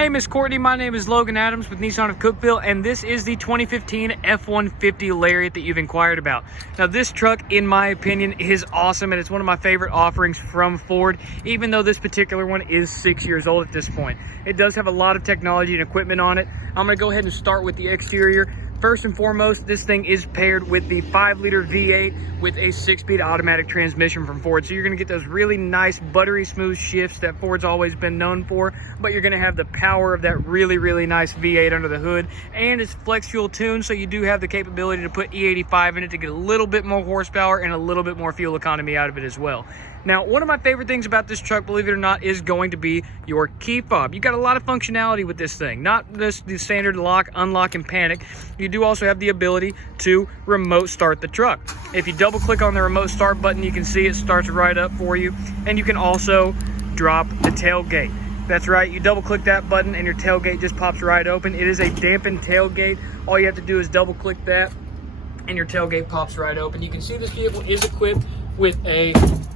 Hey Miss Courtney, my name is Logan Adams with Nissan of Cookeville, and this is the 2015 F-150 Lariat that you've inquired about. Now this truck, in my opinion, is awesome, and it's one of my favorite offerings from Ford, even though this particular one is 6 years old at this point. It does have a lot of technology and equipment on it. I'm going to go ahead and start with the exterior. First and foremost, this thing is paired with the 5-liter V8 with a 6-speed automatic transmission from Ford. So you're going to get those really nice, buttery smooth shifts that Ford's always been known for, but you're going to have the power of that really nice V8 under the hood, and it's flex fuel tuned, so you do have the capability to put E85 in it to get a little bit more horsepower and a little bit more fuel economy out of it as well. Now, one of my favorite things about this truck, believe it or not, is going to be your key fob. You got a lot of functionality with this thing, not just the standard lock, unlock, and panic. You do also have the ability to remote start the truck. If you double click on the remote start button, you can see it starts right up for you, and you can also drop the tailgate. That's right, you double click that button and your tailgate just pops right open. It is a dampened tailgate. All you have to do is double click that and your tailgate pops right open. You can see this vehicle is equipped with a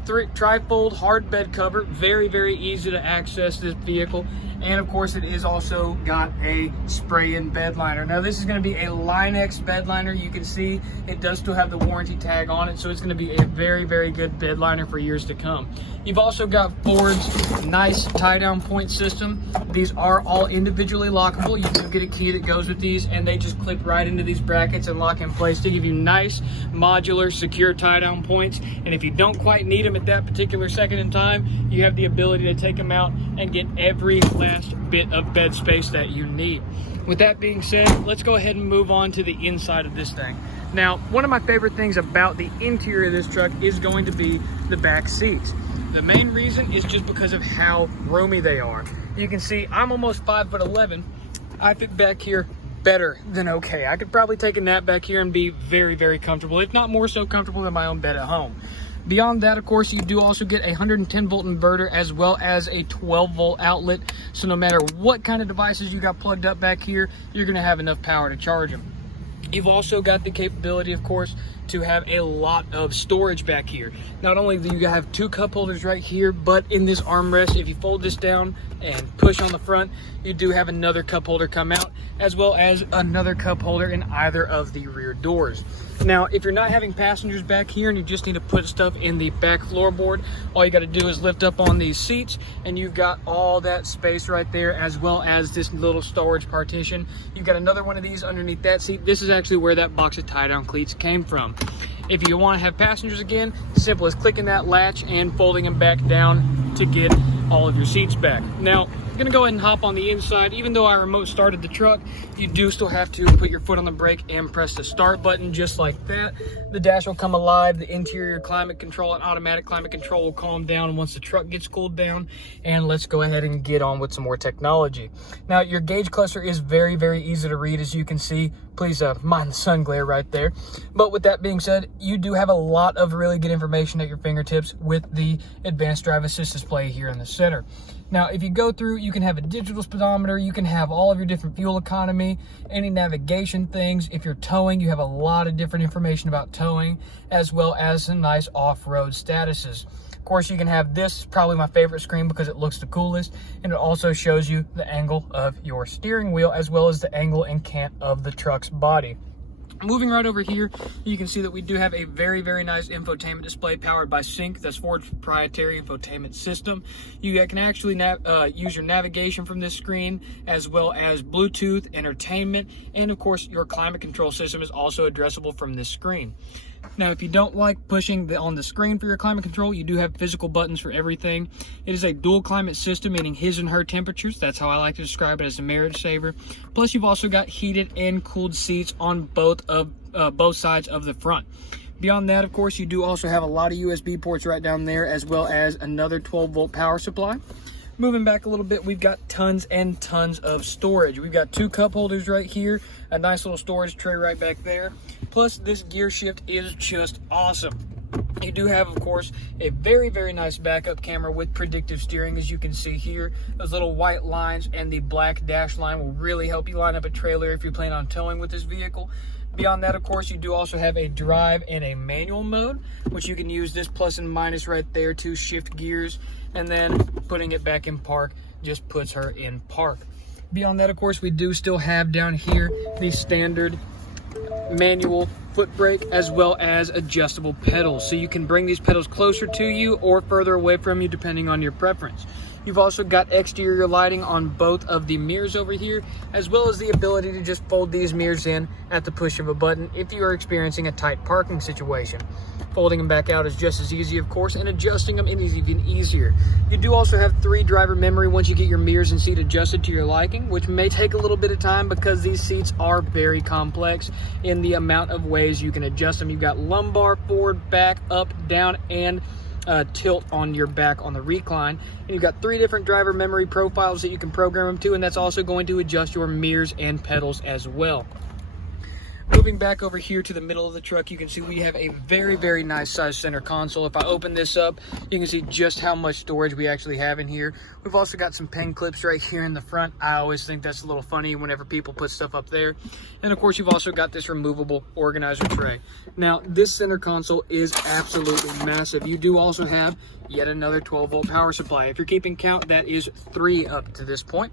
trifold hard bed cover. Very easy to access this vehicle. And of course, it is also got a spray-in bed liner. Now this is going to be a Line-X bed liner. You can see it does still have the warranty tag on it, so it's going to be a very good bed liner for years to come. You've also got Ford's nice tie-down point system. These are all individually lockable. You do get a key that goes with these, and they just clip right into these brackets and lock in place to give you nice, modular, secure tie-down points. And if you don't quite need them at that particular second in time, you have the ability to take them out and get every last bit of bed space that you need. With that being said, let's go ahead and move on to the inside of this thing. Now, one of my favorite things about the interior of this truck is going to be the back seats. The main reason is just because of how roomy they are. You can see I'm almost 5'11". I fit back here better than okay. I could probably take a nap back here and be very comfortable, if not more so comfortable than my own bed at home. Beyond that, of course, you do also get a 110 volt inverter as well as a 12 volt outlet. So no matter what kind of devices you got plugged up back here, you're going to have enough power to charge them. You've also got the capability, of course, to have a lot of storage back here. Not only do you have 2 cup holders right here, but in this armrest, if you fold this down and push on the front, you do have another cup holder come out, as well as another cup holder in either of the rear doors. Now, if you're not having passengers back here and you just need to put stuff in the back floorboard, all you got to do is lift up on these seats and you've got all that space right there, as well as this little storage partition. You've got another one of these underneath that seat. This is actually where that box of tie-down cleats came from. If you want to have passengers again, simple as clicking that latch and folding them back down to get all of your seats back. Now, I'm gonna go ahead and hop on the inside. Even though I remote started the truck, you do still have to put your foot on the brake and press the start button just like that. The dash will come alive. The interior climate control and automatic climate control will calm down once the truck gets cooled down. And let's go ahead and get on with some more technology. Now, your gauge cluster is very easy to read, as you can see. Please mind the sun glare right there. But with that being said, you do have a lot of really good information at your fingertips with the advanced drive assist display here in the center. Now, if you go through, you can have a digital speedometer, you can have all of your different fuel economy, any navigation things. If you're towing, you have a lot of different information about towing, as well as some nice off-road statuses. Of course, you can have this, probably my favorite screen because it looks the coolest, and it also shows you the angle of your steering wheel, as well as the angle and cant of the truck's body. Moving right over here, you can see that we do have a very nice infotainment display powered by Sync. That's Ford's proprietary infotainment system. You can actually use your navigation from this screen, as well as Bluetooth, entertainment, and of course your climate control system is also addressable from this screen. Now, if you don't like pushing on the screen for your climate control, you do have physical buttons for everything. It is a dual climate system, meaning his and her temperatures. That's how I like to describe it, as a marriage saver. Plus, you've also got heated and cooled seats on both sides of the front. Beyond that, of course, you do also have a lot of USB ports right down there, as well as another 12 volt power supply. Moving back a little bit, we've got tons and tons of storage. We've got 2 cup holders right here, a nice little storage tray right back there. Plus, this gear shift is just awesome. You do have, of course, a very nice backup camera with predictive steering, as you can see here. Those little white lines and the black dash line will really help you line up a trailer if you plan on towing with this vehicle. Beyond that, of course, you do also have a drive and a manual mode, which you can use this plus and minus right there to shift gears, and then putting it back in park just puts her in park. Beyond that, of course, we do still have down here the standard manual foot brake as well as adjustable pedals, so you can bring these pedals closer to you or further away from you depending on your preference. You've also got exterior lighting on both of the mirrors over here, as well as the ability to just fold these mirrors in at the push of a button if you are experiencing a tight parking situation. Folding them back out is just as easy, of course, and adjusting them is even easier. You do also have 3 driver memory once you get your mirrors and seat adjusted to your liking, which may take a little bit of time because these seats are very complex in the amount of ways you can adjust them. You've got lumbar, forward, back, up, down, and tilt on your back on the recline. And you've got 3 different driver memory profiles that you can program them to, and that's also going to adjust your mirrors and pedals as well. Moving back over here to the middle of the truck, you can see we have a very nice size center console. If I open this up, you can see just how much storage we actually have in here. We've also got some pen clips right here in the front. I always think that's a little funny whenever people put stuff up there. And of course, you've also got this removable organizer tray. Now, this center console is absolutely massive. You do also have yet another 12-volt power supply. If you're keeping count, that is 3 up to this point.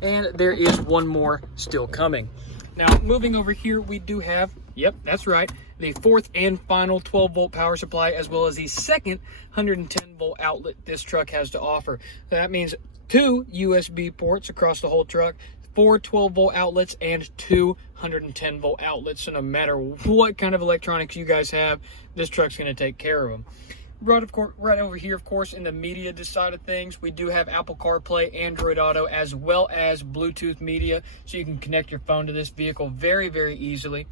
And there is 1 more still coming. Now, moving over here, we do have, yep, that's right, the 4th and final 12-volt power supply, as well as the second 110-volt outlet this truck has to offer. That means 2 USB ports across the whole truck, 4 12-volt outlets, and 2 110-volt outlets. So no matter what kind of electronics you guys have, this truck's going to take care of them. Right over here, of course, in the media side of things, we do have Apple CarPlay, Android Auto, as well as Bluetooth media, so you can connect your phone to this vehicle very easily.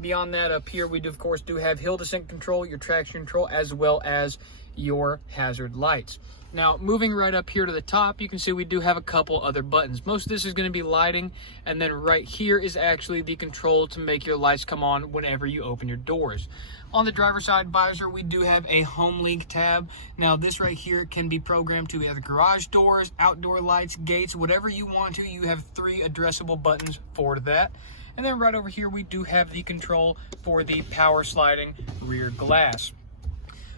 Beyond that, up here, we do, of course, have hill descent control, your traction control, as well as your hazard lights. Now, moving right up here to the top, you can see we do have a couple other buttons. Most of this is going to be lighting, and then right here is actually the control to make your lights come on whenever you open your doors. On the driver's side visor, we do have a home link tab. Now, this right here can be programmed to either garage doors, outdoor lights, gates, whatever you want to. You have 3 addressable buttons for that. And then right over here, we do have the control for the power sliding rear glass.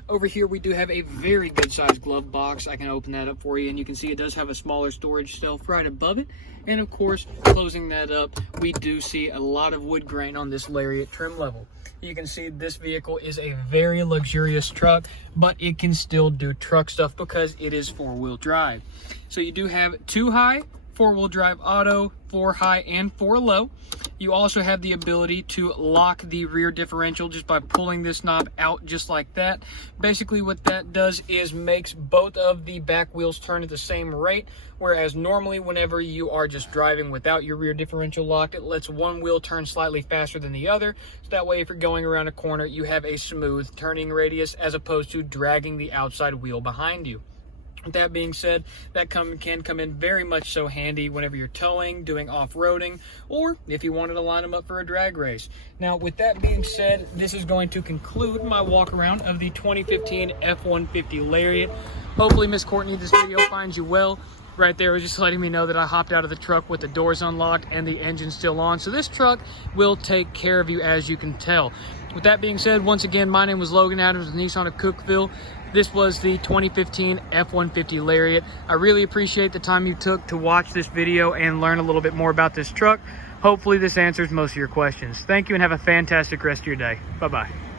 Over here, we do have a very good sized glove box. I can open that up for you, and you can see it does have a smaller storage shelf right above it. And of course, closing that up, we do see a lot of wood grain on this Lariat trim level. You can see this vehicle is a very luxurious truck, but it can still do truck stuff because it is 4-wheel drive. So you do have 2 high, 4-wheel drive auto, 4 high, and 4 low. You also have the ability to lock the rear differential just by pulling this knob out just like that. Basically what that does is makes both of the back wheels turn at the same rate, whereas normally whenever you are just driving without your rear differential locked, it lets one wheel turn slightly faster than the other. So that way if you're going around a corner, you have a smooth turning radius as opposed to dragging the outside wheel behind you. With that being said, that can come in very much so handy whenever you're towing, doing off-roading, or if you wanted to line them up for a drag race. Now, with that being said, this is going to conclude my walk around of the 2015 F-150 Lariat. Hopefully, Miss Courtney, this video finds you well. Right there was just letting me know that I hopped out of the truck with the doors unlocked and the engine still on. So this truck will take care of you, as you can tell. With that being said, once again, my name was Logan Adams with Nissan of Cookeville. This was the 2015 F-150 Lariat. I really appreciate the time you took to watch this video and learn a little bit more about this truck. Hopefully this answers most of your questions. Thank you and have a fantastic rest of your day. Bye-bye.